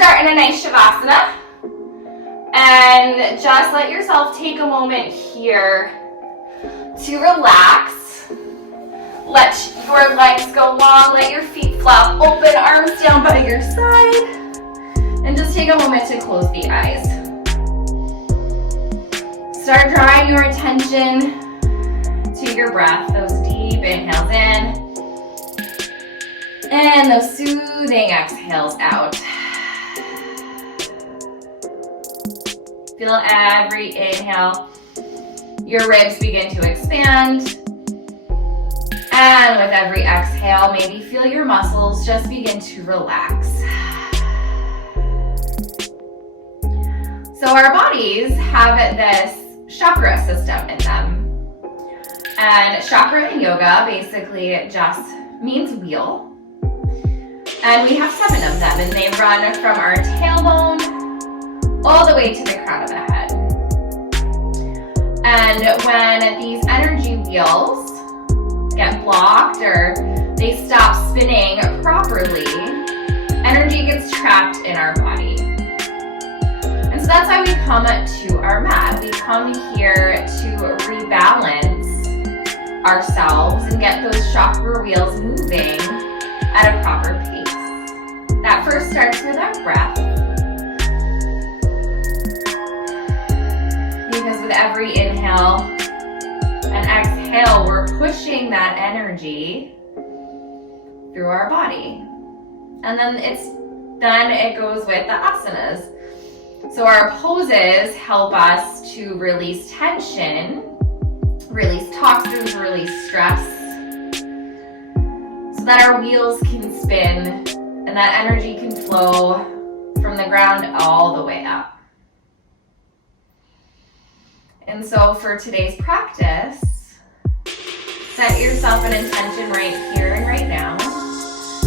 start in a nice Shavasana. And just let yourself take a moment here to relax. Let your legs go long, let your feet flap open, arms down by your side. And just take a moment to close the eyes. Start drawing your attention to your breath, those deep inhales in, and those soothing exhales out. Feel every inhale, your ribs begin to expand. And with every exhale, maybe feel your muscles just begin to relax. So our bodies have this chakra system in them. And chakra in yoga basically just means wheel. And we have 7 of them, and they run from our tailbone all the way to the crown of the head. And when these energy wheels get blocked or they stop spinning properly, energy gets trapped in our body. And so that's why we come to our mat. We come here to rebalance ourselves and get those chakra wheels moving at a proper pace. That first starts with our breath. Because with every inhale and exhale, we're pushing that energy through our body. And then it goes with the asanas. So our poses help us to release tension, release toxins, release stress, so that our wheels can spin and that energy can flow from the ground all the way up. And so for today's practice, set yourself an intention right here and right now.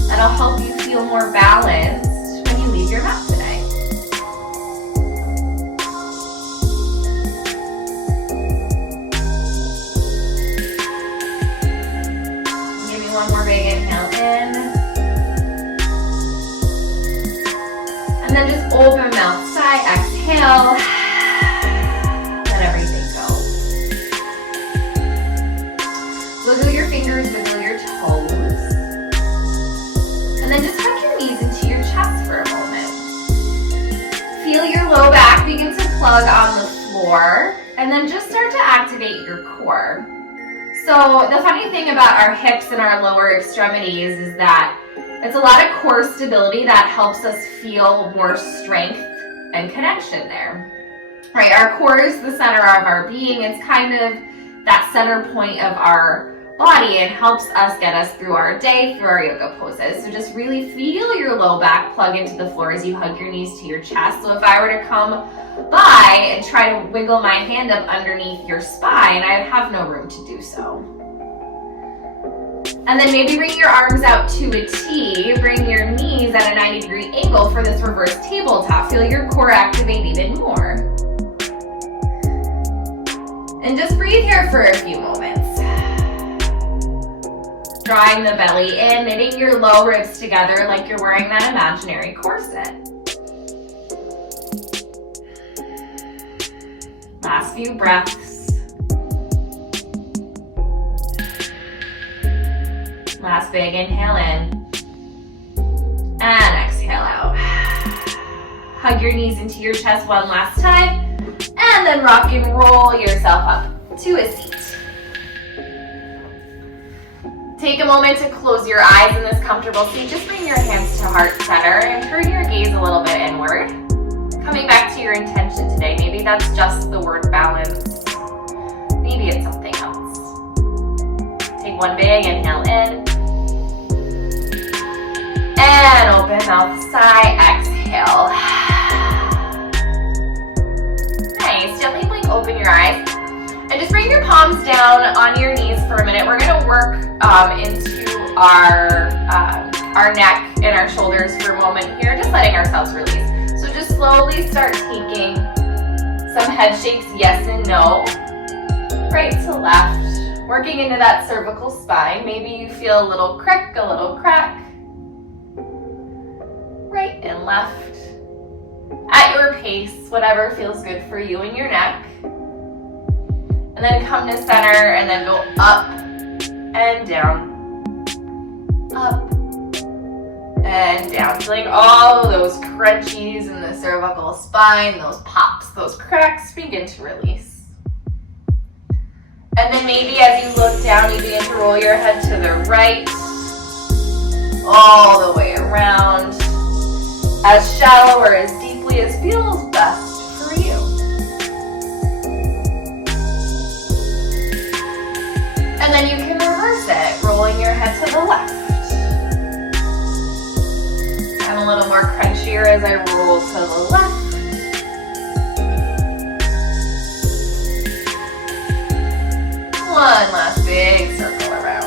That'll help you feel more balanced when you leave your mat today. Give me one more big inhale in. And then just open mouth, sigh, exhale. Wiggle your fingers, wiggle your toes. And then just tuck your knees into your chest for a moment. Feel your low back begin to plug on the floor. And then just start to activate your core. So the funny thing about our hips and our lower extremities is that it's a lot of core stability that helps us feel more strength and connection there. Right, our core is the center of our being. It's kind of that center point of our body and helps us get us through our day, through our yoga poses. So just really feel your low back plug into the floor as you hug your knees to your chest. So if I were to come by and try to wiggle my hand up underneath your spine, I'd have no room to do so. And then maybe bring your arms out to a T, bring your knees at a 90-degree angle for this reverse tabletop. Feel your core activate even more. And just breathe here for a few moments. Drawing the belly in, knitting your low ribs together like you're wearing that imaginary corset. Last few breaths. Last big inhale in. And exhale out. Hug your knees into your chest one last time. And then rock and roll yourself up to a seat. Take a moment to close your eyes in this comfortable seat. Just bring your hands to heart center and turn your gaze a little bit inward. Coming back to your intention today. Maybe that's just the word balance. Maybe it's something else. Take one big inhale in. And open mouth, sigh, exhale. Nice. Gently blink open your eyes. And just bring your palms down on your knees for a minute. We're going to work into our neck and our shoulders for a moment here, just letting ourselves release. So just slowly start taking some head shakes, yes and no, right to left, working into that cervical spine. Maybe you feel a little crick, a little crack, right and left, your pace, whatever feels good for you and your neck. And then come to center and then go up and down. Up and down. Feeling all those crunchies in the cervical spine, those pops, those cracks begin to release. And then maybe as you look down, you begin to roll your head to the right, all the way around, as shallow or as deeply as feels best for you. And then you can reverse it, rolling your head to the left. I'm a little more crunchier as I roll to the left. One last big circle around.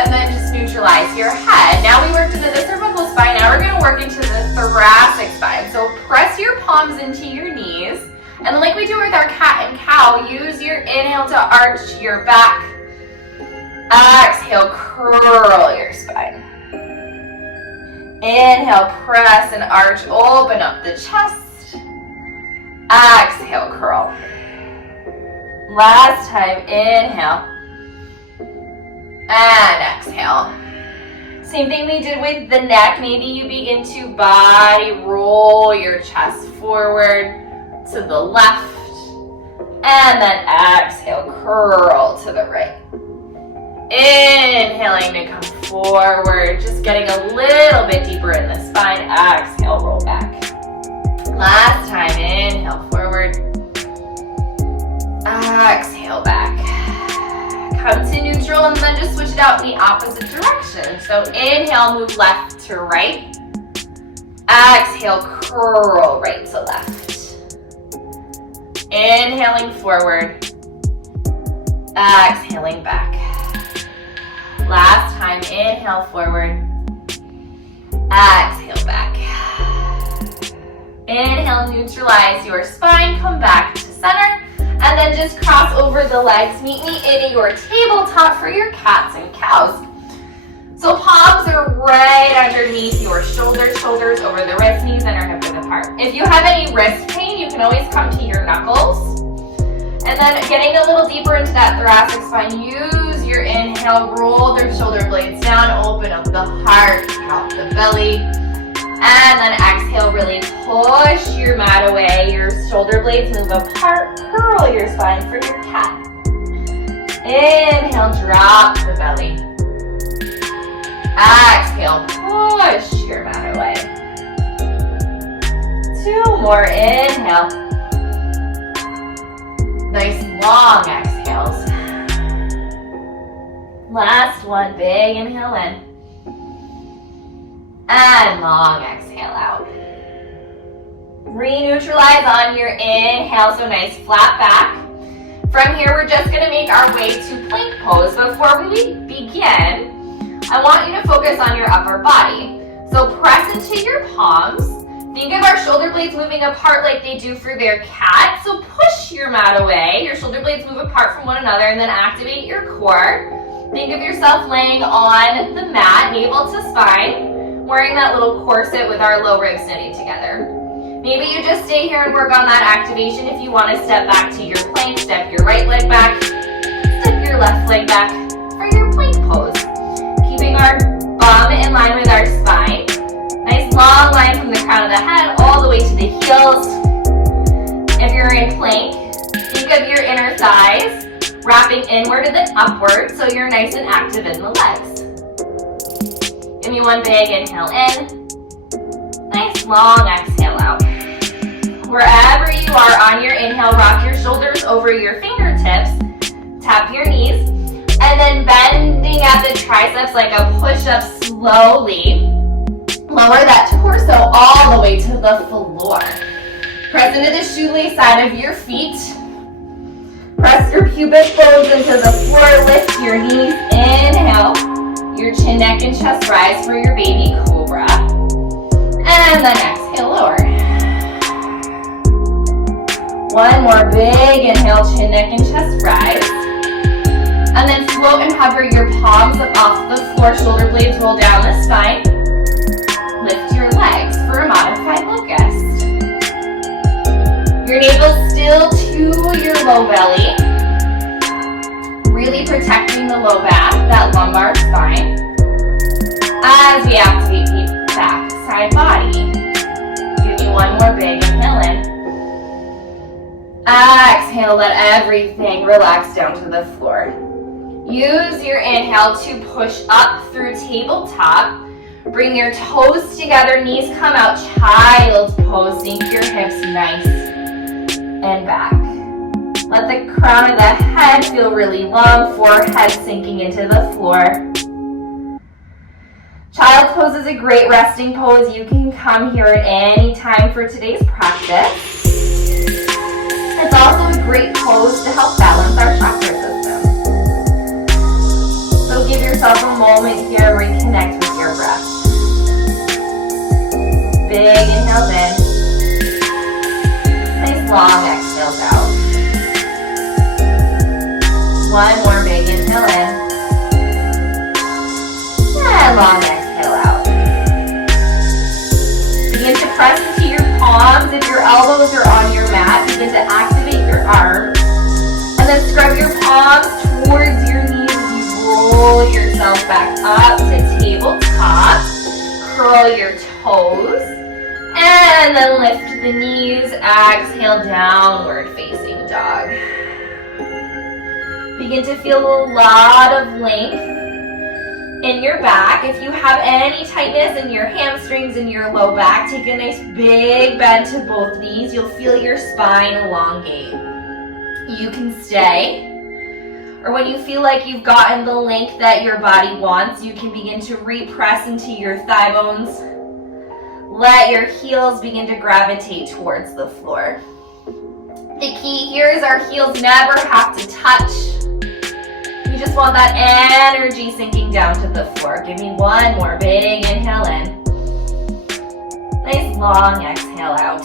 And then just neutralize your head. Now we worked into the cervical spine. Now we're going to work into the thoracic spine. So press your palms into your knees. And like we do with our cat and cow, use your inhale to arch your back. Exhale, curl your spine. Inhale, press and arch, open up the chest. Exhale, curl. Last time, inhale. And exhale. Same thing we did with the neck. Maybe you begin to body roll your chest forward to the left. And then exhale, curl to the right. Inhaling to come forward, just getting a little bit deeper in the spine. Exhale, roll back. Last time, inhale forward. Exhale back. Come to neutral and then just switch it out in the opposite direction. So inhale, move left to right. Exhale, curl right to left. Inhaling forward. Exhaling back. Last time, inhale forward. Exhale back. Inhale, neutralize your spine, come back to center, and then just cross over the legs. Meet me in your tabletop for your cats and cows. So palms are right underneath your shoulders over the wrists, knees, and our hip width apart. If you have any wrist pain, you can always come to your knuckles. And then getting a little deeper into that thoracic spine, use your inhale, roll their shoulder blades down, open up the heart, drop the belly. And then exhale, really push your mat away. Your shoulder blades move apart, curl your spine for your cat. Inhale, drop the belly. Exhale, push your mat away. 2 more, inhale. Nice long exhales. Last one, big inhale in. And long exhale out. Re-neutralize on your inhale, so nice flat back. From here, we're just gonna make our way to plank pose. Before we begin, I want you to focus on your upper body. So press into your palms. Think of our shoulder blades moving apart like they do for their cat. So push your mat away. Your shoulder blades move apart from one another and then activate your core. Think of yourself laying on the mat, navel to spine, wearing that little corset with our low ribs knitting together. Maybe you just stay here and work on that activation. If you want to step back to your plank, step your right leg back, step your left leg back for your plank pose. Keeping our bum in line with our spine. Nice long line from the crown of the head all the way to the heels. If you're in plank, think of your inner thighs wrapping inward and then upward so you're nice and active in the legs. Give me one big inhale in. Nice long exhale out. Wherever you are on your inhale, rock your shoulders over your fingertips. Tap your knees. And then bending at the triceps like a push-up slowly. Lower that torso all the way to the floor. Press into the shoelace side of your feet. Press your pubic bones into the floor. Lift your knees. Inhale. Your chin, neck, and chest rise for your baby cobra. And then exhale, lower. One more big inhale, chin, neck, and chest rise. And then float and hover your palms up off the floor. Shoulder blades roll down the spine. Lift your legs. navel still to your low belly. Really protecting the low back, that lumbar spine. As we activate the back side body. Give me one more big inhale in. Exhale, let everything relax down to the floor. Use your inhale to push up through tabletop. Bring your toes together, knees come out, child's pose. Sink your hips nice and back. Let the crown of the head feel really long, forehead sinking into the floor. Child's pose is a great resting pose. You can come here at any time for today's practice. It's also a great pose to help balance our chakra system. So give yourself a moment here, reconnect with your breath. Big inhales in. Nice long exhales out. One more big inhale in. And long exhale out. Begin to press into your palms. If your elbows are on your mat, begin to activate your arms. And then scrub your palms towards your knees as you roll yourself back up to tabletop. Curl your toes. And then lift the knees. Exhale, downward facing dog. Begin to feel a lot of length in your back. If you have any tightness in your hamstrings and your low back, take a nice big bend to both knees. You'll feel your spine elongate. You can stay. Or when you feel like you've gotten the length that your body wants, you can begin to repress into your thigh bones. Let your heels begin to gravitate towards the floor. The key here is our heels never have to touch. You just want that energy sinking down to the floor. Give me one more big inhale in. Nice long exhale out.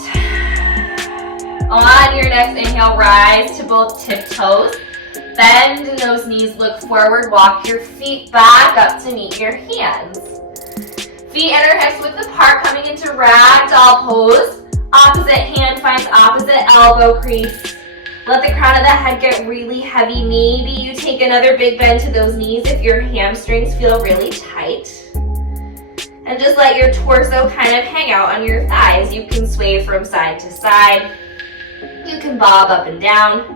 On your next inhale, rise to both tiptoes. Bend in those knees, look forward, walk your feet back up to meet your hands. Feet and hips width apart, coming into ragdoll pose. Opposite hand finds opposite elbow crease. Let the crown of the head get really heavy. Maybe you take another big bend to those knees if your hamstrings feel really tight. And just let your torso kind of hang out on your thighs. You can sway from side to side. You can bob up and down.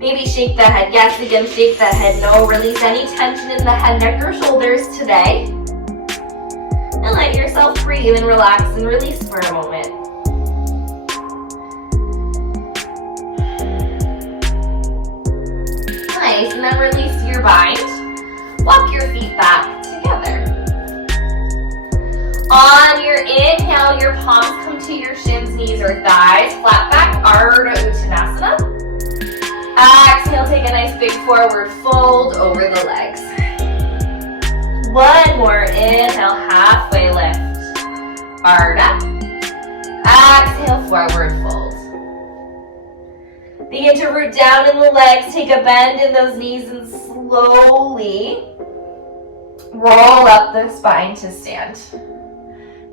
Maybe shake the head. Yes, again, shake the head. No, release any tension in the head, neck, or shoulders today. And let yourself breathe and relax and release for a moment. Nice, and then release your bind. Walk your feet back together. On your inhale, your palms come to your shins, knees, or thighs. Flat back, Ardha Uttanasana. Exhale, take a nice big forward fold over the legs. One more inhale, halfway lift. Ardha. Exhale, forward fold. Begin to root down in the legs, take a bend in those knees, and slowly roll up the spine to stand.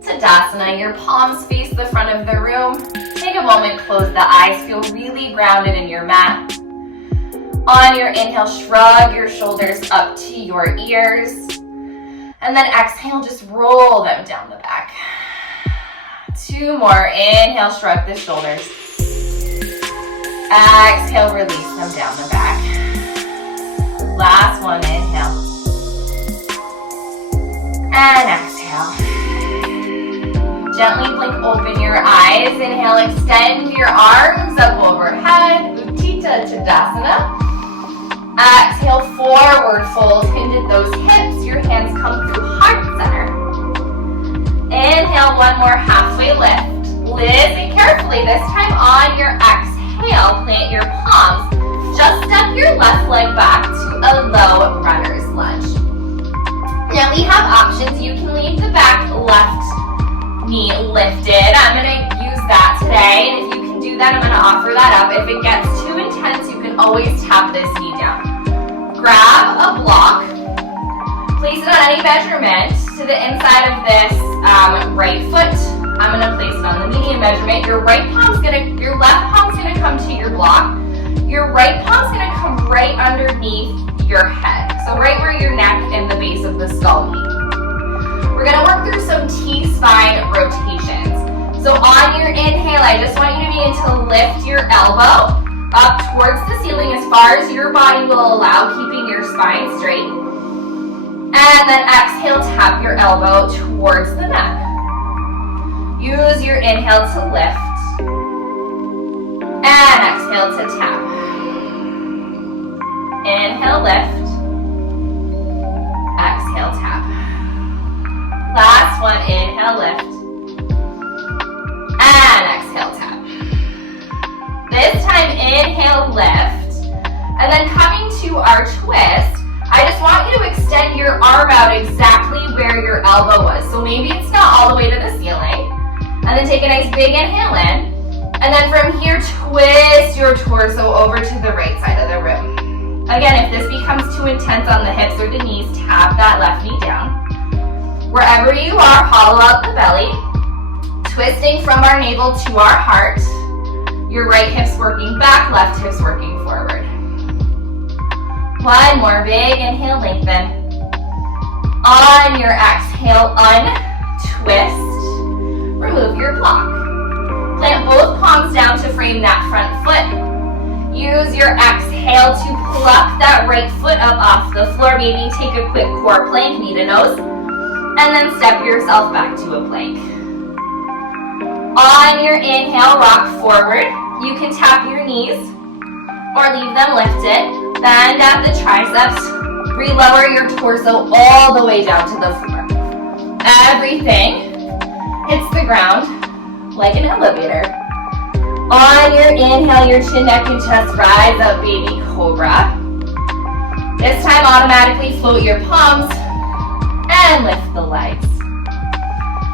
Tadasana, your palms face the front of the room. Take a moment, close the eyes, feel really grounded in your mat. On your inhale, shrug your shoulders up to your ears. And then exhale, just roll them down the back. Two more. Inhale, shrug the shoulders. Exhale, release them down the back. Last one, inhale. And exhale. Gently blink open your eyes. Inhale, extend your arms up overhead. Utthita Tadasana. Exhale, forward fold into those hips. Your hands come through heart center. Inhale, one more halfway lift. Listen carefully. This time on your exhale, plant your palms. Just step your left leg back to a low runner's lunge. Now we have options. You can leave the back left knee lifted. I'm going to use that today. And if you can do that, I'm going to offer that up. If it gets too intense, you can always tap this knee down. Grab a block, place it on any measurement to the inside of this right foot. I'm gonna place it on the medium measurement. Your left palm's gonna come to your block. Your right palm's gonna come right underneath your head. So right where your neck and the base of the skull meet. We're gonna work through some T-spine rotations. So on your inhale, I just want you to begin to lift your elbow up towards the ceiling as far as your body will allow, keeping your spine straight. And then exhale, tap your elbow towards the neck. Use your inhale to lift. And exhale to tap. Inhale, lift. Exhale, tap. Last one, inhale, lift. And exhale, tap. This time, inhale, lift. And then coming to our twist, I just want you to extend your arm out exactly where your elbow was. So maybe it's not all the way to the ceiling. And then take a nice big inhale in. And then from here, twist your torso over to the right side of the room. Again, if this becomes too intense on the hips or the knees, tap that left knee down. Wherever you are, hollow out the belly. Twisting from our navel to our heart. Your right hip's working back, left hip's working forward. One more big inhale, lengthen. On your exhale, untwist. Remove your block. Plant both palms down to frame that front foot. Use your exhale to pluck that right foot up off the floor. Maybe take a quick core plank, knee to nose, and then step yourself back to a plank. On your inhale, rock forward. You can tap your knees or leave them lifted. Bend at the triceps. Relower your torso all the way down to the floor. Everything hits the ground like an elevator. On your inhale, your chin, neck, and chest rise up, baby cobra. This time, automatically float your palms and lift the legs.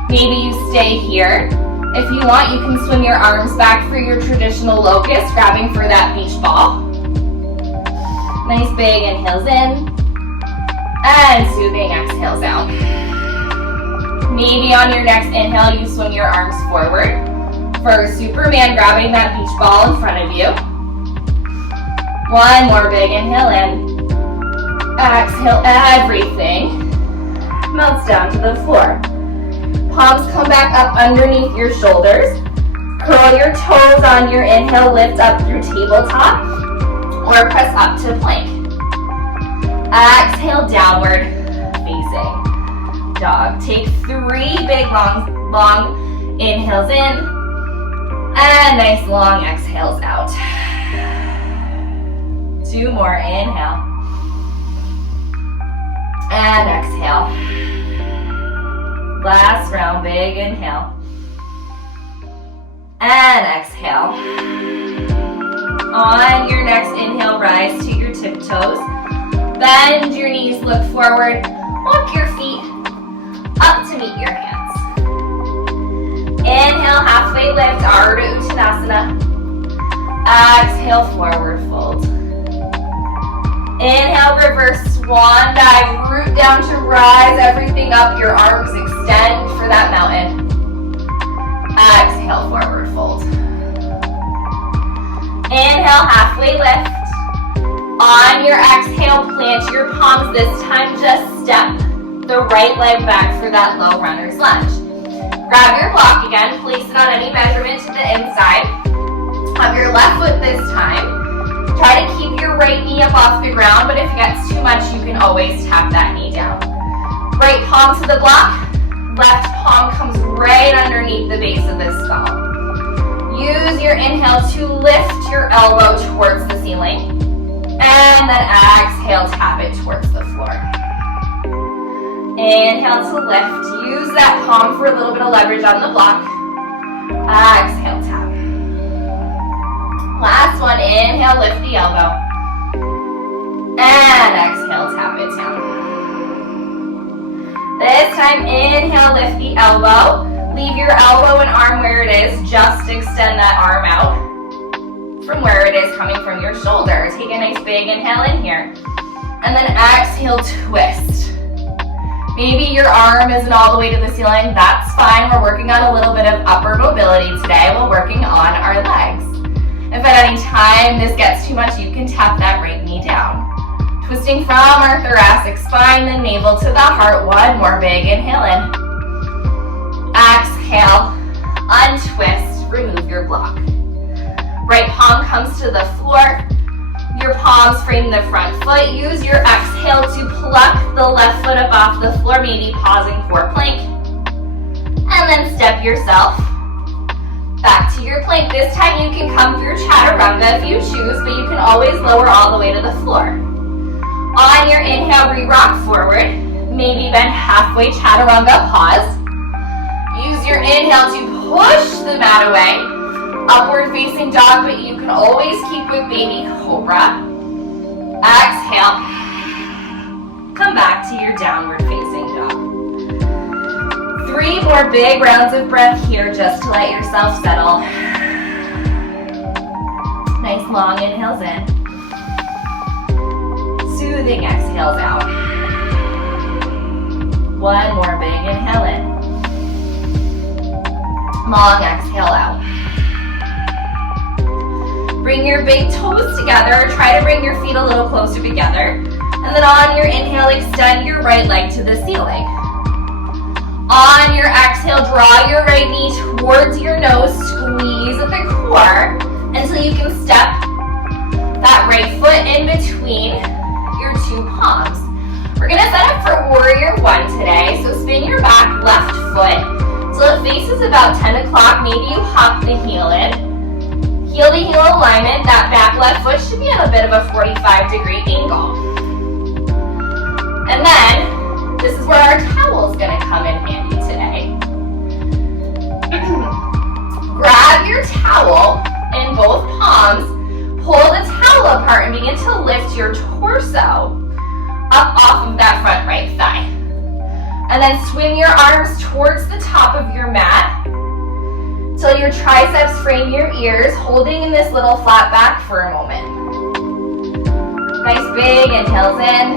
Maybe you stay here. If you want, you can swing your arms back for your traditional locust, grabbing for that beach ball. Nice big inhales in and soothing exhales out. Maybe on your next inhale, you swing your arms forward for Superman, grabbing that beach ball in front of you. One more big inhale in. Exhale, everything melts down to the floor. Palms come back up underneath your shoulders. Curl your toes on your inhale, lift up through tabletop or press up to plank. Exhale, downward facing dog. Take 3 big long inhales in and nice long exhales out. 2 more, inhale and exhale. Last round, big inhale. And exhale. On your next inhale, rise to your tiptoes. Bend your knees, look forward. Walk your feet up to meet your hands. Inhale, halfway lift, Ardha Uttanasana. Exhale, forward fold. Inhale, reverse swan dive, root down to rise everything up. Your arms extend for that mountain. Exhale, forward fold. Inhale, halfway lift. On your exhale, plant your palms. This time, just step the right leg back for that low runner's lunge. Grab your block again, place it on any measurement to the inside of your left foot this time. Try to keep your right knee up off the ground, but if it gets too much, you can always tap that knee down. Right palm to the block, left palm comes right underneath the base of the skull. Use your inhale to lift your elbow towards the ceiling, and then exhale, tap it towards the floor. Inhale to lift, use that palm for a little bit of leverage on the block. Exhale, tap. Last one, inhale, lift the elbow. And exhale, tap it down. This time, inhale, lift the elbow. Leave your elbow and arm where it is. Just extend that arm out from where it is coming from your shoulder. Take a nice big inhale in here. And then exhale, twist. Maybe your arm isn't all the way to the ceiling. That's fine. We're working on a little bit of upper mobility today while working on our legs. If at any time this gets too much, you can tap that right knee down. Twisting from our thoracic spine, the navel to the heart. One more big inhale in. Exhale, untwist, remove your block. Right palm comes to the floor. Your palms frame the front foot. Use your exhale to pluck the left foot up off the floor, maybe pausing for plank. And then step yourself back to your plank. This time you can come through chaturanga if you choose, but you can always lower all the way to the floor. On your inhale, re-rock forward. Maybe bend halfway, chaturanga, pause. Use your inhale to push the mat away. Upward facing dog, but you can always keep with baby cobra. Exhale. Come back to your downward facing dog. 3 more big rounds of breath here just to let yourself settle. Nice long inhales in. Soothing exhales out. 1 more big inhale in. Long exhale out. Bring your big toes together. Try to bring your feet a little closer together. And then on your inhale, extend your right leg to the ceiling. On your exhale, draw your right knee towards your nose. Squeeze at the core until you can step that right foot in between your 2 palms. We're going to set up for warrior 1 today. So spin your back left foot till it faces about 10 o'clock. Maybe you hop the heel in. Heel to heel alignment, that back left foot should be at a bit of a 45-degree angle. And then, this is where our towel is going to come in handy today. Grab your towel in both palms, pull the towel apart and begin to lift your torso up off of that front right thigh. And then swing your arms towards the top of your mat till your triceps frame your ears, holding in this little flat back for a moment. Nice big inhales in,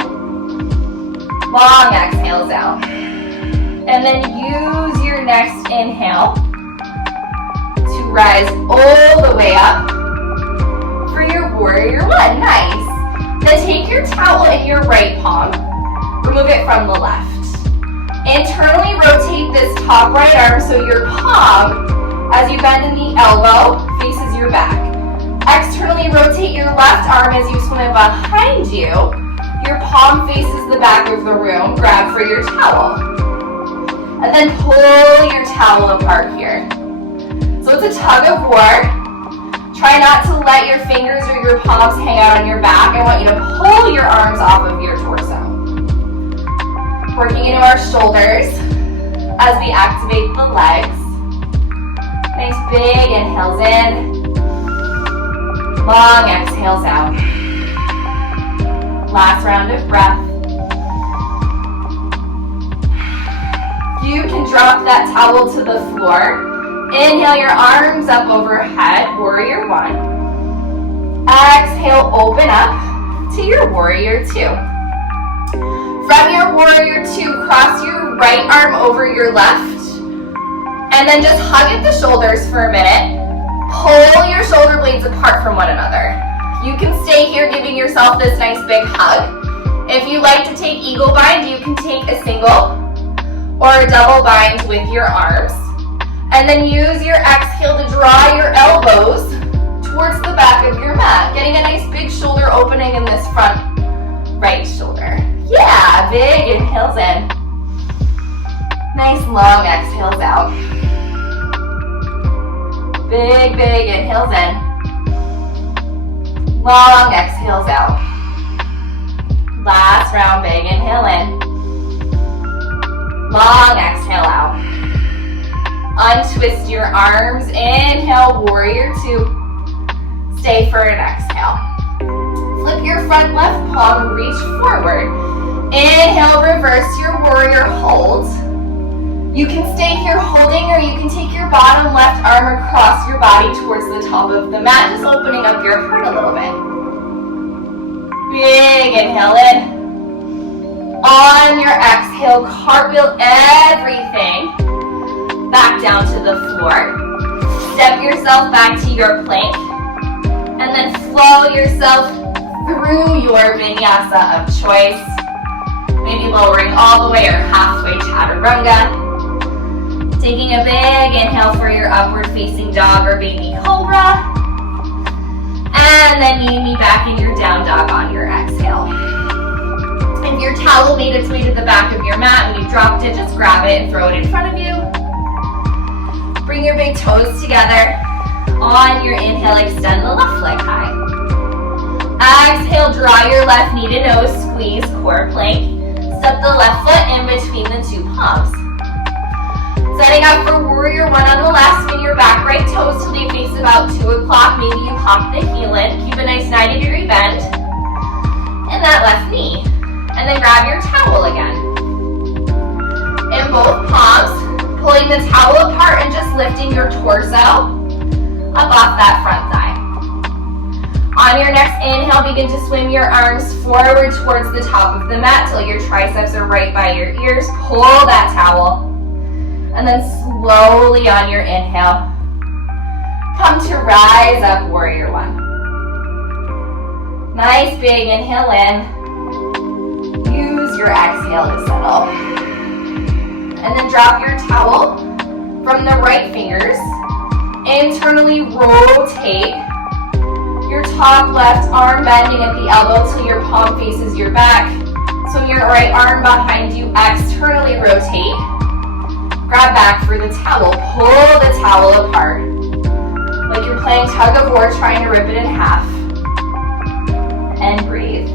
long exhales out. And then use your next inhale to rise all the way up for your warrior 1. Nice. Then take your towel in your right palm, remove it from the left. Internally rotate this top right arm so your palm, as you bend in the elbow, faces your back. Externally rotate your left arm as you swim it behind you. Your palm faces the back of the room. Grab for your towel. And then pull your towel apart here. So it's a tug of war. Try not to let your fingers or your palms hang out on your back. I want you to pull your arms off of your torso. Working into our shoulders as we activate the legs. Nice big inhales in, long exhales out. Last round of breath. You can drop that towel to the floor. Inhale your arms up overhead, warrior 1. Exhale, open up to your warrior 2. From your warrior 2, cross your right arm over your left. And then just hug at the shoulders for a minute. Pull your shoulder blades apart from one another. You can stay here giving yourself this nice big hug. If you like to take eagle bind, you can take a single or a double bind with your arms. And then use your exhale to draw your elbows towards the back of your mat, getting a nice big shoulder opening in this front right shoulder. Yeah, big inhales in. Nice long exhales out. Big inhales in. Long exhales out. Last round, big inhale in. Long exhale out. Untwist your arms. Inhale, warrior 2. Stay for an exhale. Flip your front left palm, reach forward. Inhale, reverse your warrior hold. You can stay here holding, or you can take your bottom left arm across your body towards the top of the mat, just opening up your heart a little bit. Big inhale in. On your exhale, cartwheel everything back down to the floor. Step yourself back to your plank, and then flow yourself through your vinyasa of choice. Maybe lowering all the way or halfway chaturanga. Taking a big inhale for your upward facing dog or baby cobra. And then meet me back in your down dog on your exhale. If your towel made its way to the back of your mat and you dropped it, just grab it and throw it in front of you. Bring your big toes together. On your inhale, extend the left leg high. Exhale, draw your left knee to nose, squeeze core plank. Step the left foot in between the two palms. Setting up for warrior one on the left, spin your back right toes till they face about 2 o'clock. Maybe you hop the heel in. Keep a nice 90-degree bend in that left knee. And then grab your towel again. In both palms, pulling the towel apart and just lifting your torso up off that front thigh. On your next inhale, begin to swim your arms forward towards the top of the mat till your triceps are right by your ears. Pull that towel. And then slowly on your inhale, come to rise up, warrior one. Nice big inhale in. Use your exhale to settle. And then drop your towel from the right fingers. Internally rotate your top left arm bending at the elbow till your palm faces your back. Swing your right arm behind you, externally rotate. Grab back for the towel, pull the towel apart. Like you're playing tug of war, trying to rip it in half. And breathe.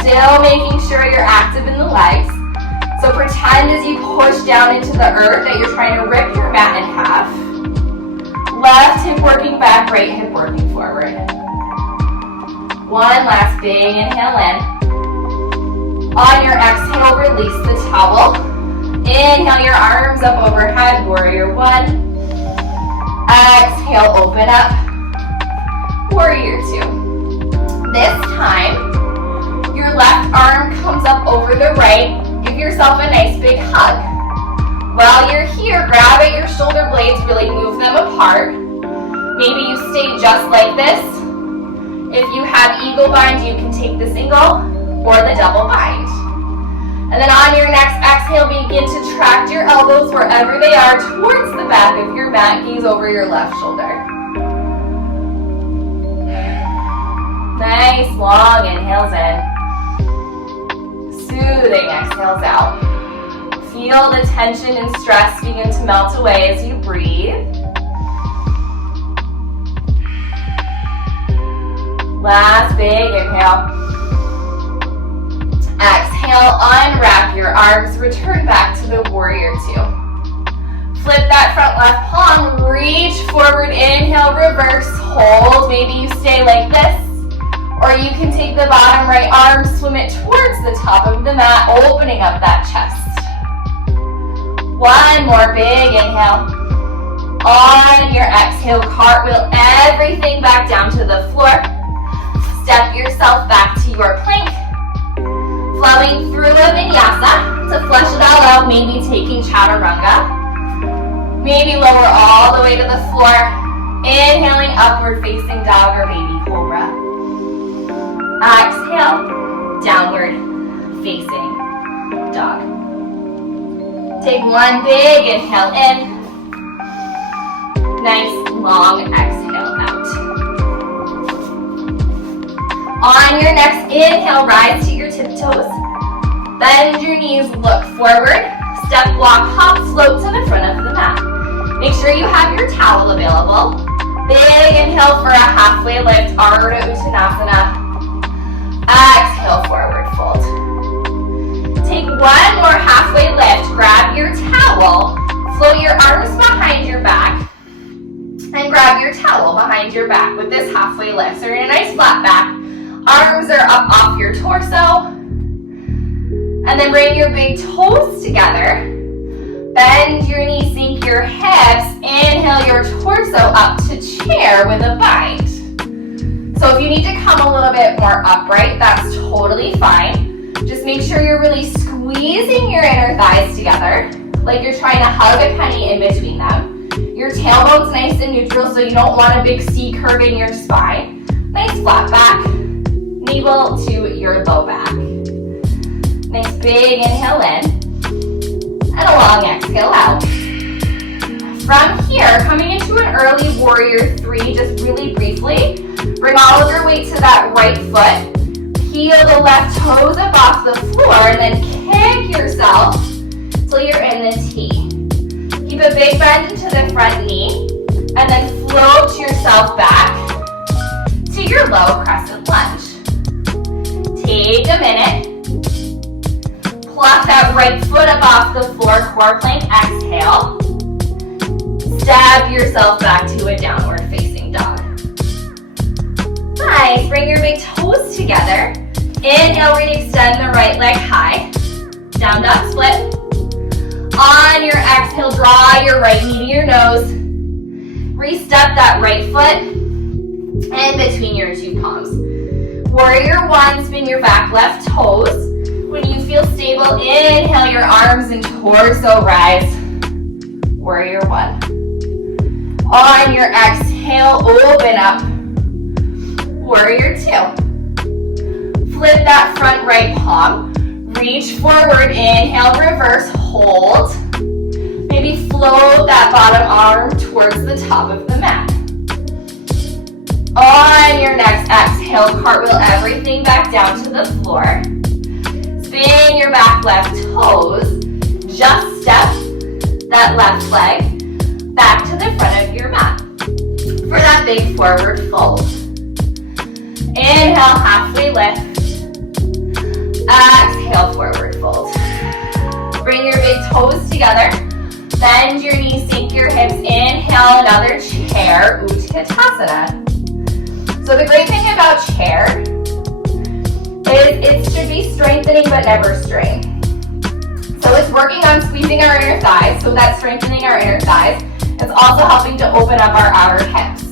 Still making sure you're active in the legs. So pretend as you push down into the earth that you're trying to rip your mat in half. Left hip working back, right hip working forward. One last big inhale in. On your exhale, release the towel. Inhale your arms up overhead, warrior one. Exhale, open up, warrior two. This time, your left arm comes up over the right. Give yourself a nice big hug. While you're here, grab at your shoulder blades, really move them apart. Maybe you stay just like this. If you have eagle bind, you can take the single or the double bind. And then on your next exhale, begin to tract your elbows wherever they are towards the back of your mat. Gaze over your left shoulder. Nice long inhales in. Soothing exhales out. Feel the tension and stress begin to melt away as you breathe. Last big inhale. Exhale, unwrap your arms, return back to the warrior two. Flip that front left palm, reach forward, inhale, reverse, hold. Maybe you stay like this, or you can take the bottom right arm, swim it towards the top of the mat, opening up that chest. One more big inhale. On your exhale, cartwheel everything back down to the floor. Step yourself back to your plank. Flowing through a vinyasa to flesh it all out, maybe taking chaturanga. Maybe lower all the way to the floor. Inhaling upward facing dog or baby cobra. Exhale, downward facing dog. Take one big inhale in. Nice long exhale out. On your next inhale, rise to your tiptoes. Bend your knees, look forward. Step, block, hop, float to the front of the mat. Make sure you have your towel available. Big inhale for a halfway lift, Ardha Uttanasana. Exhale, forward fold. Take one more halfway lift, grab your towel, float your arms behind your back, and grab your towel behind your back with this halfway lift. So you're in a nice flat back. Arms are up off your torso. And then bring your big toes together. Bend your knees, sink your hips. Inhale your torso up to chair with a bind. So if you need to come a little bit more upright, that's totally fine. Just make sure you're really squeezing your inner thighs together, like you're trying to hug a penny in between them. Your tailbone's nice and neutral, so you don't want a big C curve in your spine. Nice flat back, navel to your low back. Nice big inhale in, and a long exhale out. From here, coming into an early warrior three, just really briefly, bring all of your weight to that right foot. Peel the left toes up off the floor, and then kick yourself till you're in the T. Keep a big bend into the front knee, and then float yourself back to your low crescent lunge. Take a minute. Pluck that right foot up off the floor, core plank, exhale. Stab yourself back to a downward facing dog. Nice, bring your big toes together. Inhale, re-extend the right leg high. Down dog split. On your exhale, draw your right knee to your nose. Re-step that right foot in between your two palms. Warrior one, spin your back left toes. When you feel stable, inhale your arms and torso rise. Warrior one. On your exhale, open up. Warrior two. Flip that front right palm. Reach forward, inhale, reverse, hold. Maybe float that bottom arm towards the top of the mat. On your next exhale, cartwheel everything back down to the floor. Spin your back left toes. Just step that left leg back to the front of your mat for that big forward fold. Inhale, halfway lift. Exhale, forward fold. Bring your big toes together. Bend your knees, sink your hips. Inhale, another chair, Utkatasana. So the great thing about chair is it should be strengthening but never strain. So it's working on squeezing our inner thighs, so that's strengthening our inner thighs. It's also helping to open up our outer hips.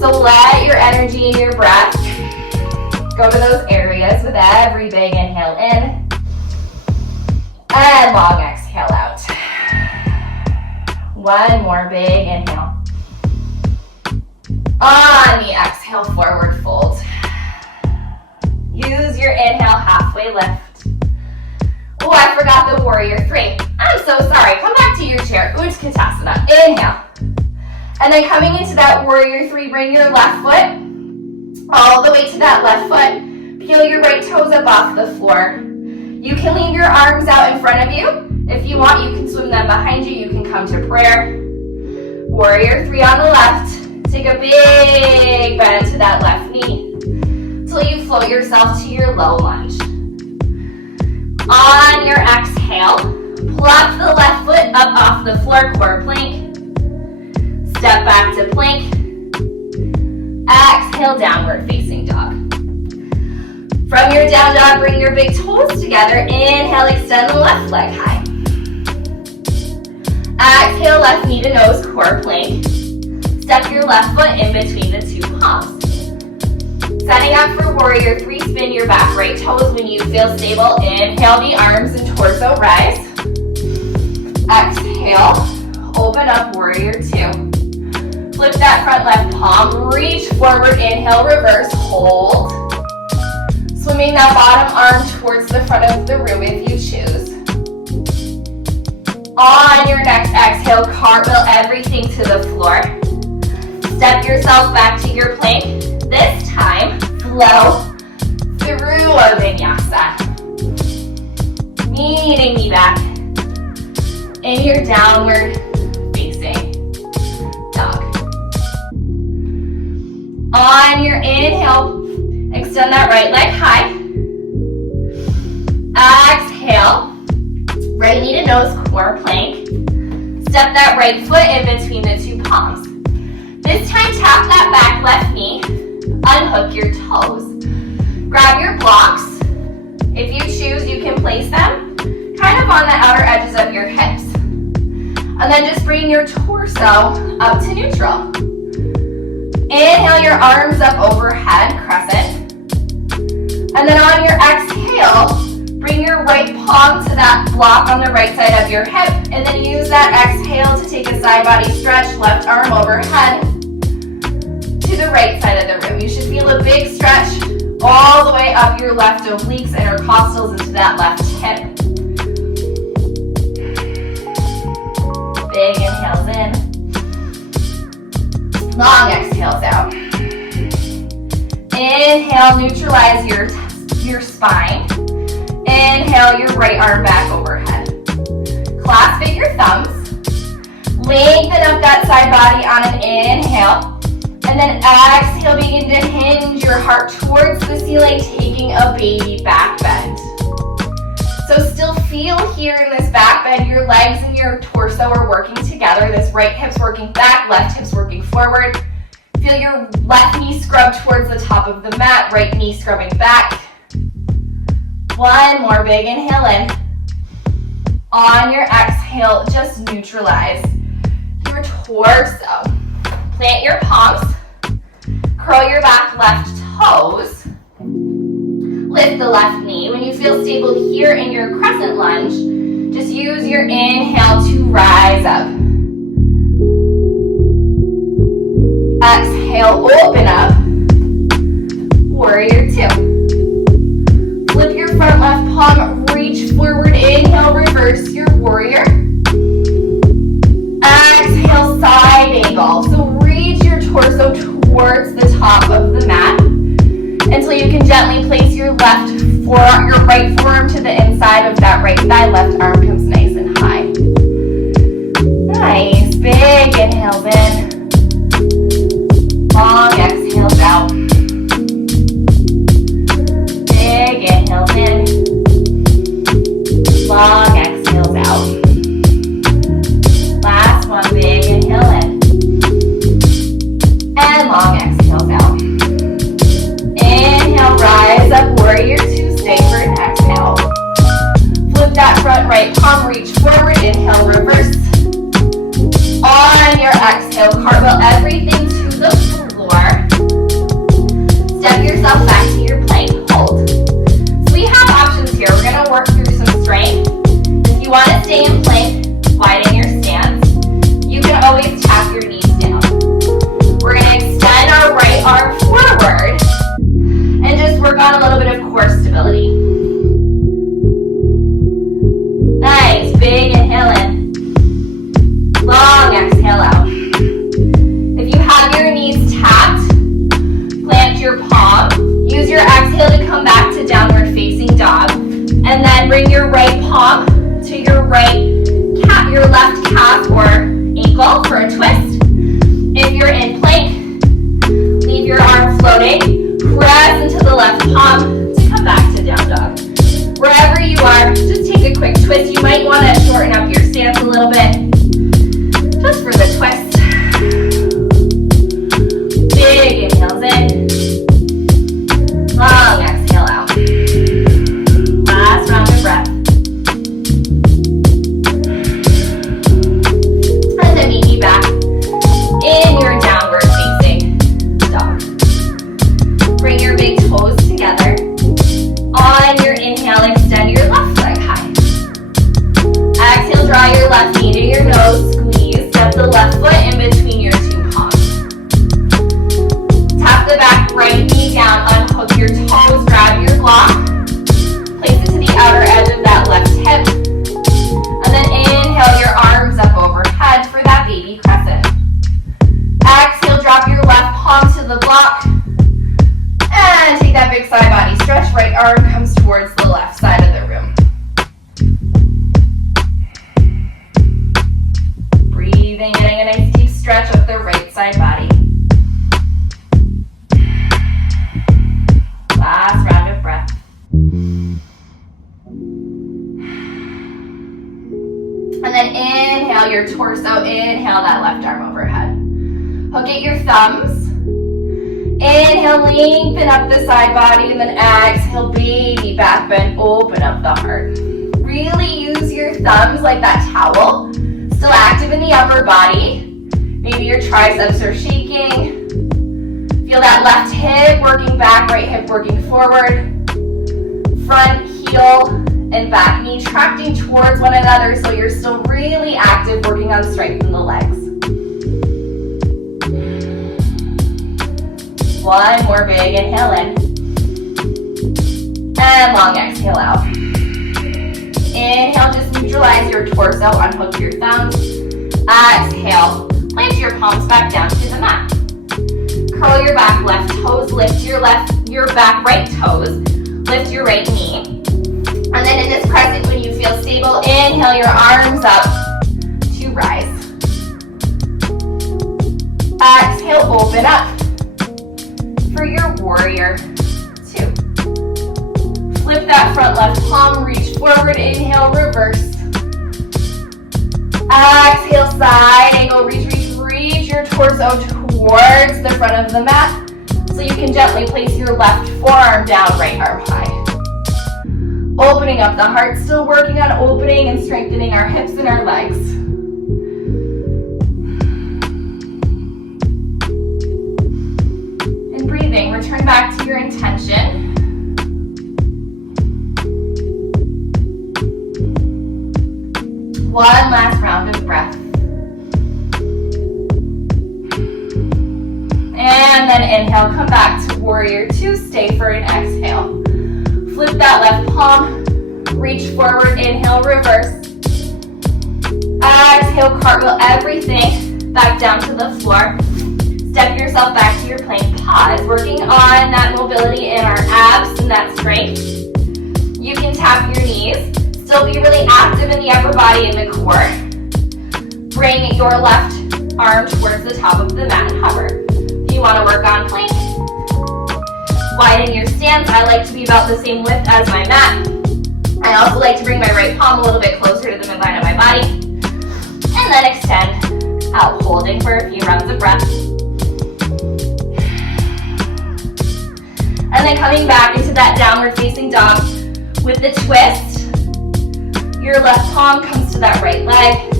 So let your energy and your breath go to those areas with every big inhale in and long exhale out. One more big inhale. On the exhale, forward fold. Use your inhale, halfway lift. Oh, I forgot the warrior three. I'm so sorry. Come back to your chair. Utkatasana. Inhale. And then coming into that warrior three, bring your left foot all the way to that left foot. Peel your right toes up off the floor. You can leave your arms out in front of you. If you want, you can swim them behind you. You can come to prayer. Warrior three on the left. Take a big bend to that left knee till you float yourself to your low lunge. On your exhale, plop the left foot up off the floor, core plank. Step back to plank. Exhale, downward facing dog. From your down dog, bring your big toes together. Inhale, extend the left leg high. Exhale, left knee to nose, core plank. Step your left foot in between the two palms. Setting up for warrior three, spin your back right toes when you feel stable. Inhale, the arms and torso rise. Exhale, open up warrior two. Flip that front left palm, reach forward, inhale, reverse, hold. Swimming that bottom arm towards the front of the room if you choose. On your next exhale, cartwheel everything to the floor. Step yourself back to your plank. This time, flow through a vinyasa. Meeting me back in your downward facing dog. On your inhale, extend that right leg high. Exhale, right knee to nose, core plank. Step that right foot in between the two palms. This time, tap that back left knee, unhook your toes. Grab your blocks. If you choose, you can place them kind of on the outer edges of your hips. And then just bring your torso up to neutral. Inhale your arms up overhead, crescent. And then on your exhale, bring your right palm to that block on the right side of your hip, and then use that exhale to take a side body stretch, left arm overhead to the right side of the room. You should feel a big stretch all the way up your left obliques, intercostals into that left hip. Big inhales in. Long exhales out. Inhale, neutralize your spine. Inhale, your right arm back overhead. Clasp at your thumbs. Lengthen up that side body on an inhale. And then exhale, begin to hinge your heart towards the ceiling, taking a baby back bend. So still feel here in this back bend, your legs and your torso are working together. This right hip's working back, left hip's working forward. Feel your left knee scrub towards the top of the mat, right knee scrubbing back. One more big inhale in. On your exhale, just neutralize your torso. Plant your palms. Curl your back left toes. Lift the left knee. When you feel stable here in your crescent lunge, just use your inhale to rise up. Exhale, open up. Warrior two. Flip your front left palm, reach forward, inhale, reverse your warrior. Exhale, side angle. So reach your torso towards the top of the mat until you can gently place your right forearm to the inside of that right thigh. Left arm comes nice and high. Nice. Big inhales in. Long exhales out. Big inhales in. Long exhales out. Last one, big inhale in. And long exhales out. Inhale, rise up, warrior two, stay for an exhale. Flip that front right palm, reach forward, inhale, reverse. On your exhale, cartwheel everything to the floor. Step yourself back to your plank, hold. So we have options here. We're gonna work through some strength. If you wanna stay in plank, widen your stance. You can always tap your knees down. We're gonna extend our right arm forward and just work on a little bit of core stability. Nice, big inhale in. Long exhale out. If you have your knees tapped, plant your palm. Use your exhale to come back to downward facing dog. And then bring your right palm to your your left calf or ankle for a twist. If you're in plank, leave your arm floating. Press into the left palm to come back to down dog. Wherever you are, just take a quick twist. You might want to shorten up your stance a little bit, just for the twist. Big inhales in. Long exhale out. Last round of breath. And then meet you back in your downward facing dog. Bring your big toes together. On your inhale, extend your left leg high. Exhale, draw your left knee to your nose. Squeeze. Step the left foot in between your two palms. Tap the back right knee down. Unhook your toes. Grab your block. Place it to the outer edge of that left hip. And then inhale your arms up overhead for that baby crescent. Exhale, drop your left palm to the block. And take that big side body stretch. Right arm comes towards the left side of the room. Breathing, getting a nice deep stretch of the right side body. Last round of breath. And then inhale your torso. Inhale that left arm overhead. Hook at your thumbs. Inhale, lengthen up the side body, and then exhale, baby back bend, open up the heart. Really use your thumbs like that towel. Still active in the upper body. Maybe your triceps are shaking. Feel that left hip working back, right hip working forward. front heel and back knee tracting towards one another so you're still really active, working on strengthening the legs. One more big inhale in. And long exhale out. Inhale, just neutralize your torso, unhook your thumbs. Exhale, plant your palms back down to the mat. Curl your back left toes, lift your back right toes, lift your right knee. And then in this crescent, when you feel stable, inhale your arms up to rise. Exhale, open up for your warrior two. Flip that front left palm, reach forward, inhale, reverse. Exhale, side angle, reach your torso towards the front of the mat so you can gently place your left forearm down, right arm high. Opening up the heart, still working on opening and strengthening our hips and our legs. And breathing, return back to your intention. One last round of breath. And then inhale, come back to warrior two, stay for an exhale. Flip that left palm, reach forward, inhale, reverse. Exhale, cartwheel everything back down to the floor. Step yourself back to your plank pause, working on that mobility in our abs and that strength. You can tap your knees, still be really active in the upper body and the core. Bring your left arm towards the top of the mat and hover. If you want to work on plank, widen your stance. I like to be about the same width as my mat. I also like to bring my right palm a little bit closer to the midline of my body. And then extend out, holding for a few rounds of breath. And then coming back into that downward facing dog with the twist. Your left palm comes to that right leg.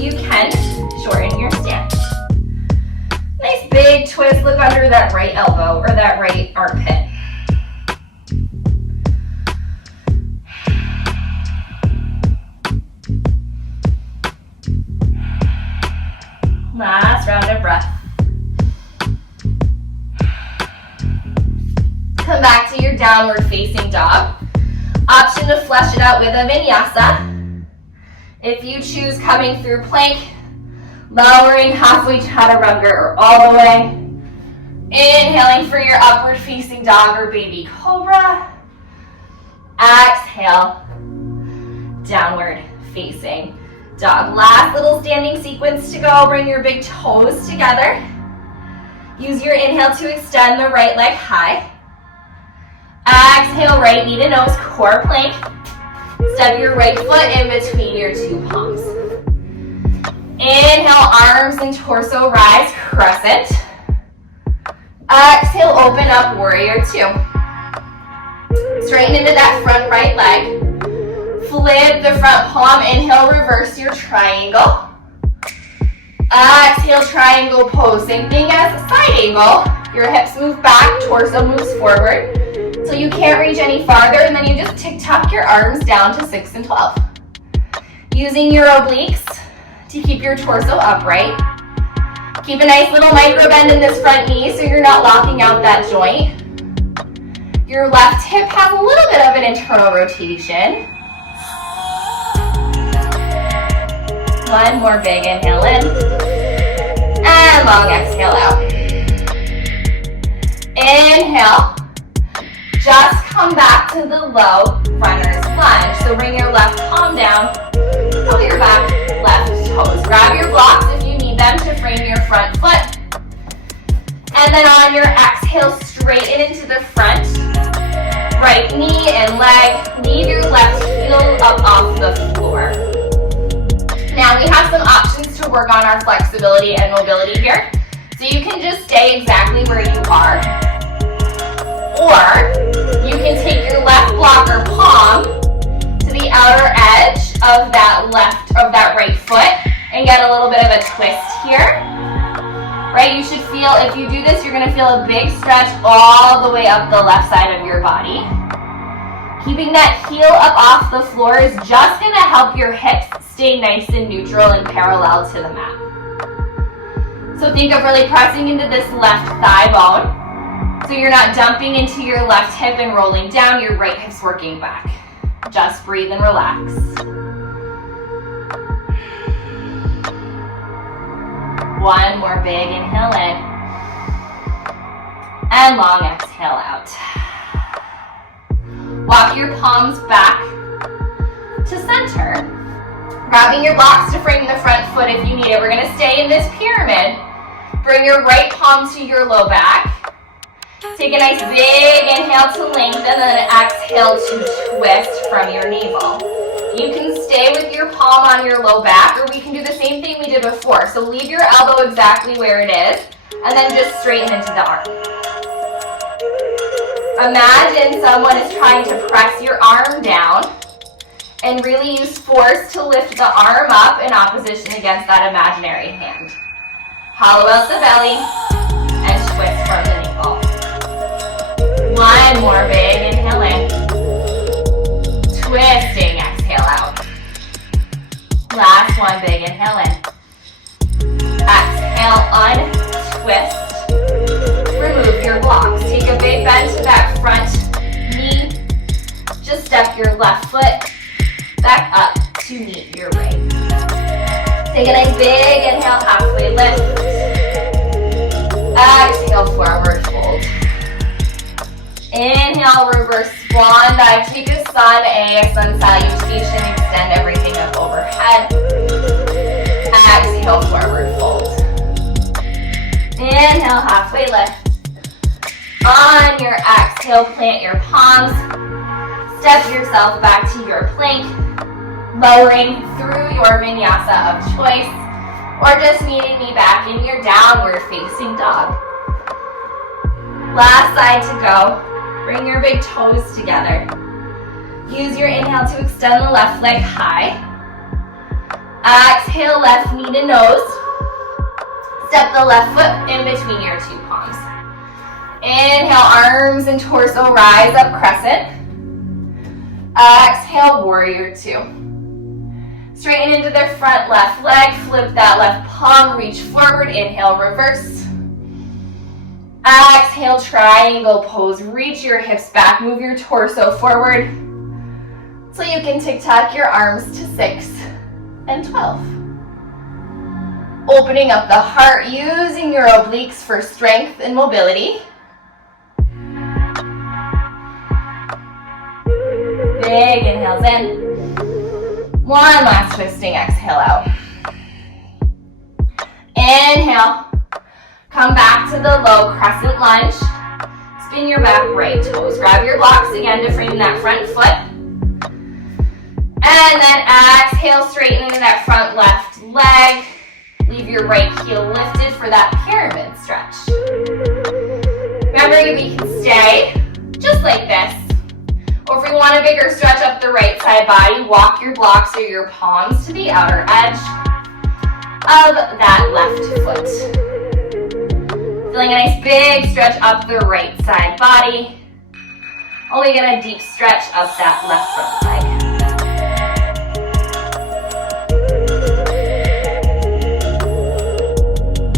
You can shorten your stance. Nice big twist, look under that right elbow or that right armpit. Last round of breath. Come back to your downward facing dog. Option to flesh it out with a vinyasa. If you choose coming through plank, lowering halfway to chaturanga or all the way. Inhaling for your upward facing dog or baby cobra. Exhale, downward facing dog. Last little standing sequence to go. Bring your big toes together. Use your inhale to extend the right leg high. Exhale, right knee to nose, core plank. Step your right foot in between your two palms. Inhale, arms and torso rise, crescent. Exhale, open up, warrior two. Straighten into that front right leg. Flip the front palm, inhale, reverse your triangle. Exhale, triangle pose. Same thing as a side angle. Your hips move back, torso moves forward. So you can't reach any farther, and then you just tuck your arms down to 6 and 12. Using your obliques to keep your torso upright. Keep a nice little micro bend in this front knee so you're not locking out that joint. Your left hip has a little bit of an internal rotation. One more big inhale in. And long exhale out. Inhale. Just come back to the low runner's lunge. So bring your left palm down, pull your back left toes. Grab your blocks if you need them to frame your front foot. And then on your exhale, straighten into the front. Right knee and leg. Leave your left heel up off the floor. Now we have some options to work on our flexibility and mobility here. So you can just stay exactly where you are. Or you can take your left blocker palm to the outer edge of that right foot and get a little bit of a twist here. Right, you should feel, if you do this, you're gonna feel a big stretch all the way up the left side of your body. Keeping that heel up off the floor is just going to help your hips stay nice and neutral and parallel to the mat. So think of really pressing into this left thigh bone. So you're not dumping into your left hip and rolling down, your right hip's working back. Just breathe and relax. One more big inhale in. And long exhale out. Walk your palms back to center. Grabbing your blocks to frame the front foot if you need it. We're going to stay in this pyramid. Bring your right palm to your low back. Take a nice big inhale to lengthen and then exhale to twist from your navel. You can stay with your palm on your low back, or we can do the same thing we did before. So leave your elbow exactly where it is and then just straighten into the arm. Imagine someone is trying to press your arm down and really use force to lift the arm up in opposition against that imaginary hand. Hollow out the belly and twist from the navel. One more big inhale in. Twisting, exhale out. Last one, big inhale in. Exhale, untwist. Remove your blocks. Take a big bend to that front knee. Just step your left foot back up to meet your right. Take a nice big inhale, halfway lift. Exhale, forward fold. Inhale, reverse swan dive. Take a sun A, a sun salutation. Extend everything up overhead. Exhale, forward fold. Inhale, halfway lift. On your exhale, plant your palms. Step yourself back to your plank, lowering through your vinyasa of choice, or just meeting me back in your downward facing dog. Last side to go. Bring your big toes together. Use your inhale to extend the left leg high. Exhale, left knee to nose. Step the left foot in between your two palms. Inhale, arms and torso rise up, crescent. Exhale, warrior two. Straighten into the front left leg, flip that left palm, reach forward, inhale, reverse. Exhale, triangle pose, reach your hips back, move your torso forward so you can tick-tock your arms to 6 and 12. Opening up the heart, using your obliques for strength and mobility. Big inhales in. One last twisting exhale out. Inhale. Come back to the low crescent lunge. Spin your back right toes. Grab your blocks again to frame that front foot. And then exhale, straighten into that front left leg. Leave your right heel lifted for that pyramid stretch. Remember, we can stay just like this. Or if we want a bigger stretch up the right side body, walk your blocks or your palms to the outer edge of that left foot. Feeling a nice big stretch up the right side body. Only get a deep stretch up that left front leg.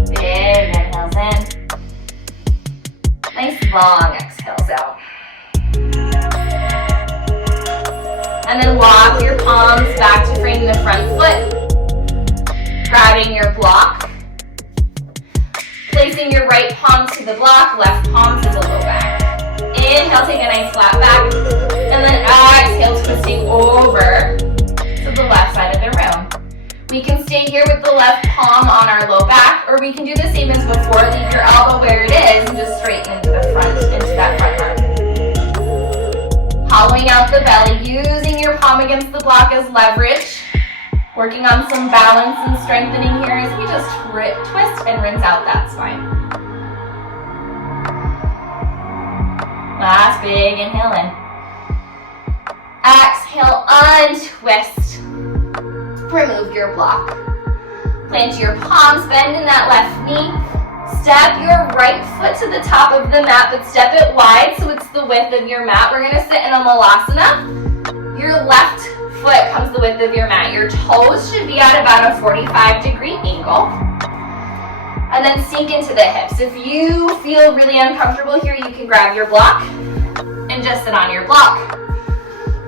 Big inhales in. Nice long exhales out. And then walk your palms back to frame the front foot. Grabbing your block. Placing your right palm to the block, left palm to the low back. Inhale, take a nice flat back. And then exhale, twisting over to the left side of the room. We can stay here with the left palm on our low back, or we can do the same as before. Leave your elbow where it is and just straighten into the front, into that front arm. Hollowing out the belly, using your palm against the block as leverage. Working on some balance and strengthening here as we just twist and rinse out that spine. Last big inhale in. Exhale, untwist. Remove your block. Plant your palms, bend in that left knee. Step your right foot to the top of the mat, but step it wide so it's the width of your mat. We're gonna sit in a malasana. Your left foot comes the width of your mat. Your toes should be at about a 45-degree angle. And then sink into the hips. If you feel really uncomfortable here, you can grab your block and just sit on your block.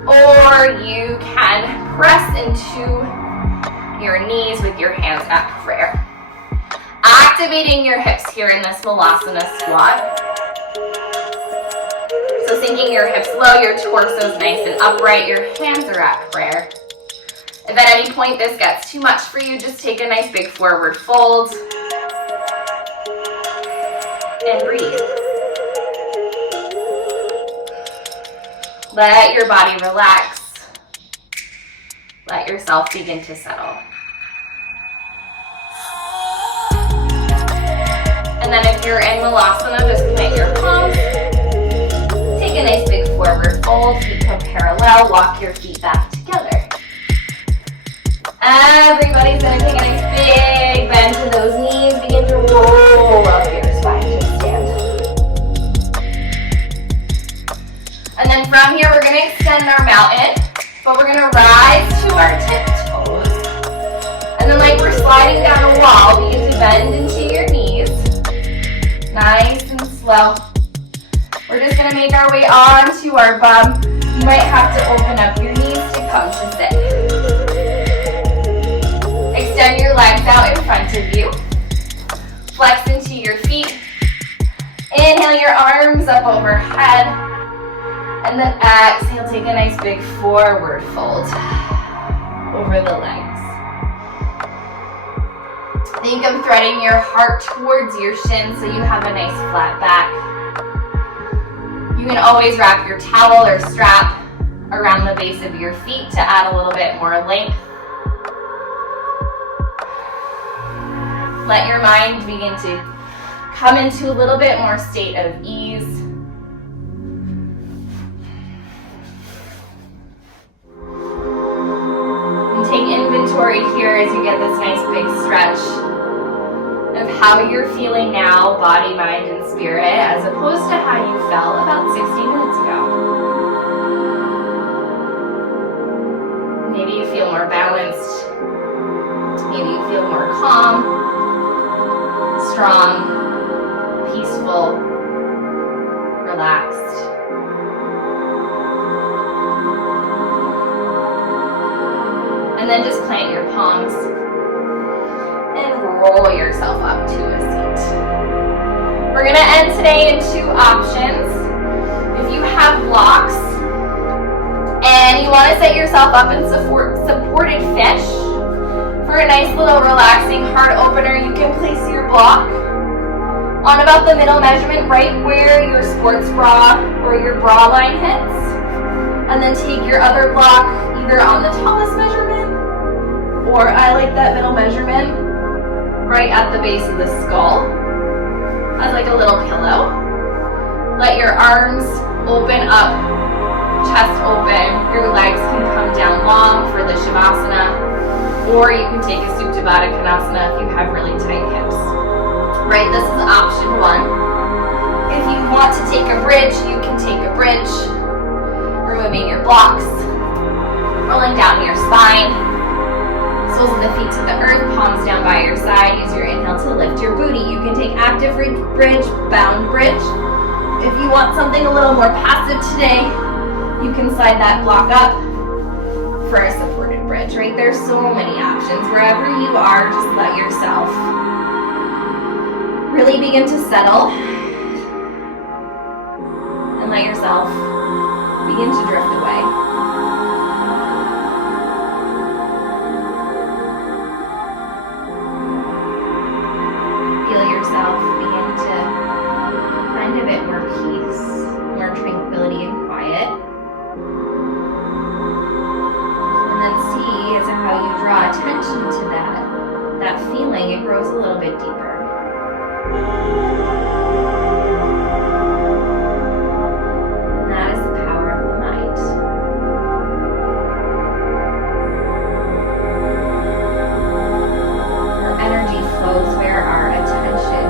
Or you can press into your knees with your hands at prayer. Activating your hips here in this malasana squat. So sinking your hips low, your torso is nice and upright, your hands are at prayer. If at any point this gets too much for you, just take a nice big forward fold and breathe. Let your body relax. Let yourself begin to settle. And then if you're in malasana, just plant your palms. Take a nice big forward fold, feet come parallel, walk your feet back together. Everybody's gonna take a nice big bend to those knees, begin to roll up your spine to stand. And then from here, we're gonna extend our mountain, but we're gonna rise to our tiptoes. And then like we're sliding down a wall, begin to bend into your knees. Nice and slow. We're just gonna make our way onto our bum. You might have to open up your knees to come to sit. Extend your legs out in front of you. Flex into your feet. Inhale your arms up overhead. And then exhale, take a nice big forward fold over the legs. Think of threading your heart towards your shins so you have a nice flat back. You can always wrap your towel or strap around the base of your feet to add a little bit more length. Let your mind begin to come into a little bit more state of ease. And take inventory here as you get this nice big stretch of how you're feeling now, body, mind, and spirit, as opposed to how you felt about 60 minutes ago. Maybe you feel more balanced. Maybe you feel more calm, strong, peaceful, relaxed. And then just plant your palms and roll yourself up to a seat. We're gonna end today in two options. If you have blocks and you wanna set yourself up in supported fish for a nice little relaxing heart opener, you can place your block on about the middle measurement right where your sports bra or your bra line hits. And then take your other block either on the tallest measurement, or I like that middle measurement right at the base of the skull as like a little pillow. Let your arms open up, chest open. Your legs can come down long for the Shavasana, or you can take a Supta Baddha Konasana if you have really tight hips. Right, this is option one. If you want to take a bridge, you can take a bridge, removing your blocks, rolling down your spine. Soles of the feet to the earth, palms down by your side. Use your inhale to lift your booty. You can take active bridge, bound bridge. If you want something a little more passive today, you can slide that block up for a supported bridge, right? There's so many options. Wherever you are, just let yourself really begin to settle and let yourself begin to drift away. Feel yourself begin to find a bit more peace, more tranquility and quiet. And then see as how you draw attention to that feeling, it grows a little bit deeper. And that is the power of the mind. Our energy flows where our attention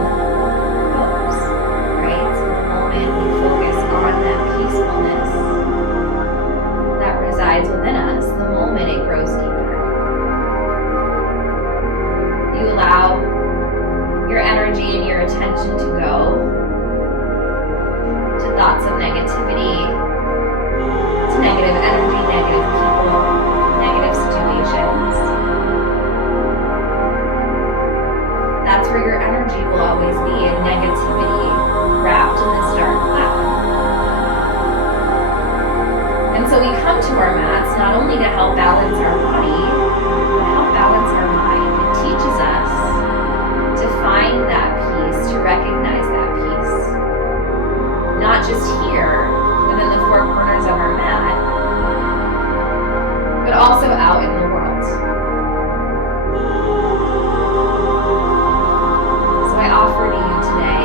attention to go to thoughts of negativity, to negative energy, negative people, negative situations. That's where your energy will always be, in negativity, wrapped in this dark cloud. And so we come to our mats not only to help balance our body, but help balance our mind. It teaches us to find that peace, to recognize that peace. Not just here, within the four corners of our mat, but also out in the world. So I offer to you today,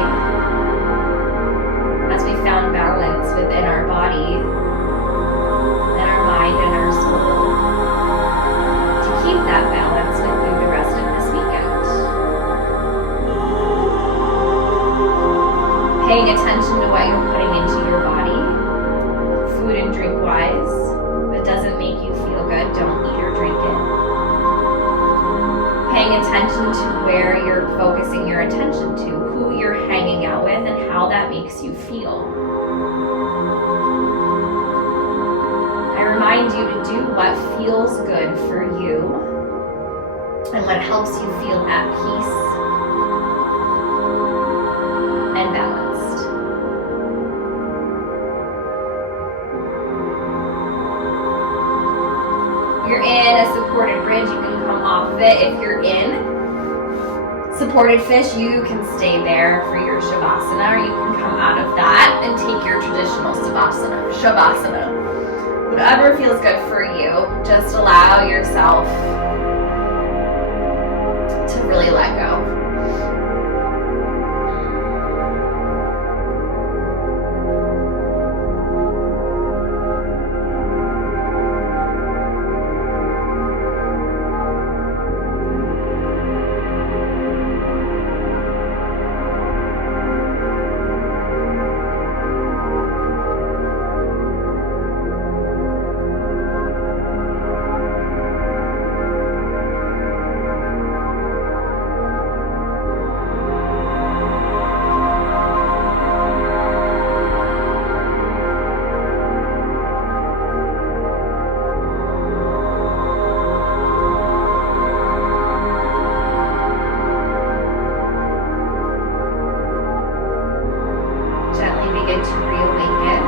as we found balance within our body, and our mind and our soul, to keep that balance through the rest of this weekend. Paying attention to what you're putting into your body, food and drink wise. If it doesn't make you feel good, don't eat or drink it. Paying attention to where you're focusing your attention to, who you're hanging out with, and how that makes you feel. I remind you to do what feels good for you and what helps you feel at peace and balanced. If you're in a supported bridge, you can come off of it. If you're in supported fish, you can stay there for your Shavasana, or you can come out of that and take your traditional Shavasana. Whatever feels good for you, just allow yourself to really let go. Begin to reawaken.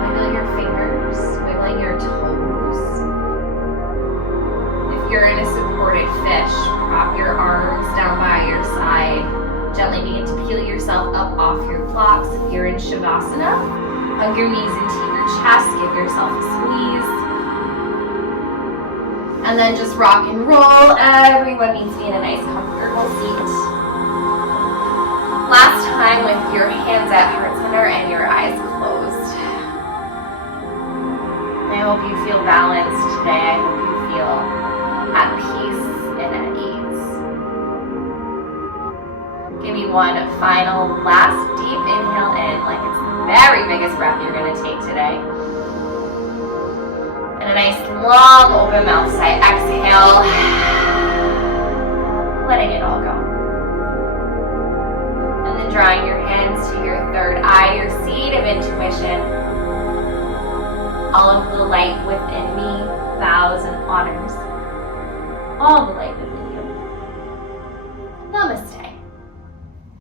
Wiggle your fingers, wiggling your toes. If you're in a supported fish, prop your arms down by your side. Gently begin to peel yourself up off your blocks. If you're in Shavasana, hug your knees into your chest, give yourself a squeeze. And then just rock and roll. Everyone needs to be in a nice comfortable seat. Last time with your hands at heart center and your eyes closed. I hope you feel balanced today. I hope you feel at peace and at ease. Give me one final last deep inhale in, like it's the very biggest breath you're going to take today. And a nice long open mouth sigh. Exhale. Letting it all go. Drawing your hands to your third eye, your seed of intuition. All of the light within me bows and honors all the light within me.